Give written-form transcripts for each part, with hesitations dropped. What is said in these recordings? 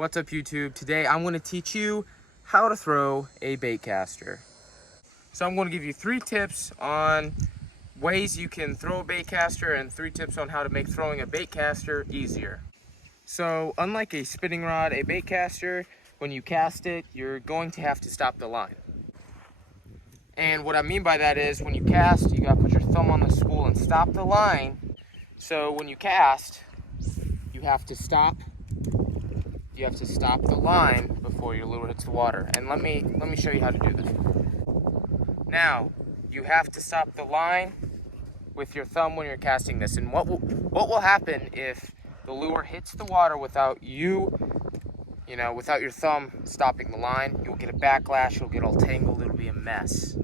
What's up, YouTube? Today I'm going to teach you how to throw a bait caster. So I'm going to give you 3 tips on ways you can throw a bait caster and 3 tips on how to make throwing a bait caster easier. So unlike a spinning rod, a bait caster, when you cast it, you're going to have to stop the line. And what I mean by that is when you cast, you got to put your thumb on the spool and stop the line. So when you cast, you have to stop the line before your lure hits the water. And let me show you how to do this. Now, you have to stop the line with your thumb when you're casting this. And what will happen if the lure hits the water without without your thumb stopping the line? You'll get a backlash, you'll get all tangled, it'll be a mess.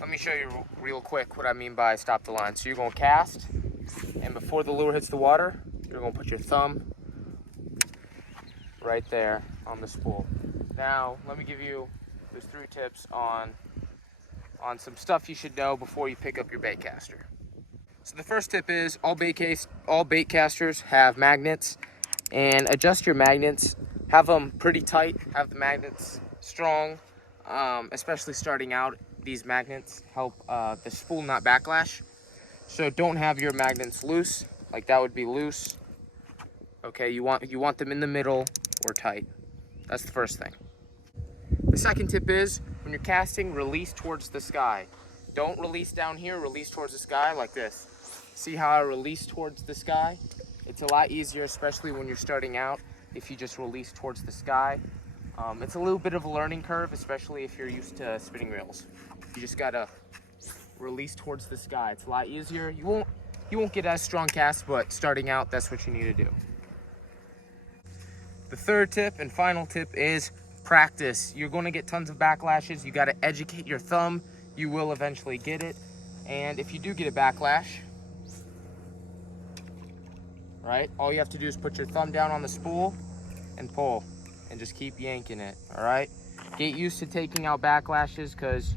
Let me show you real quick what I mean by stop the line. So you're going to cast, and before the lure hits the water, you're going to put your thumb right there on the spool. Now, let me give you those 3 tips on some stuff you should know before you pick up your bait caster. So the first tip is all bait casters have magnets, and adjust your magnets. Have them pretty tight, have the magnets strong, especially starting out. These magnets help the spool not backlash. So don't have your magnets loose, like that would be loose. Okay, you want them in the middle or tight. That's the first thing. The second tip is when you're casting, release towards the sky. Don't release down here, release towards the sky like this. See how I release towards the sky? It's a lot easier, especially when you're starting out, if you just release towards the sky. It's a little bit of a learning curve, especially if you're used to spinning reels. You just gotta release towards the sky. It's a lot easier. You won't get as strong cast, but starting out, that's what you need to do. The third tip and final tip is practice. You're going to get tons of backlashes. You got to educate your thumb. You will eventually get it. And if you do get a backlash, right, all you have to do is put your thumb down on the spool and pull and just keep yanking it. All right, get used to taking out backlashes because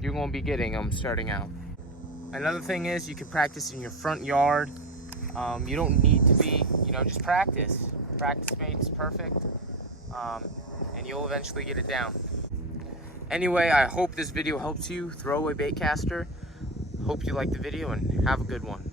you're going to be getting them starting out. Another thing is you can practice in your front yard. You don't need to be, just practice. Practice makes perfect, and you'll eventually get it down. Anyway, I hope this video helps you throw a bait caster. Hope you liked the video, and have a good one.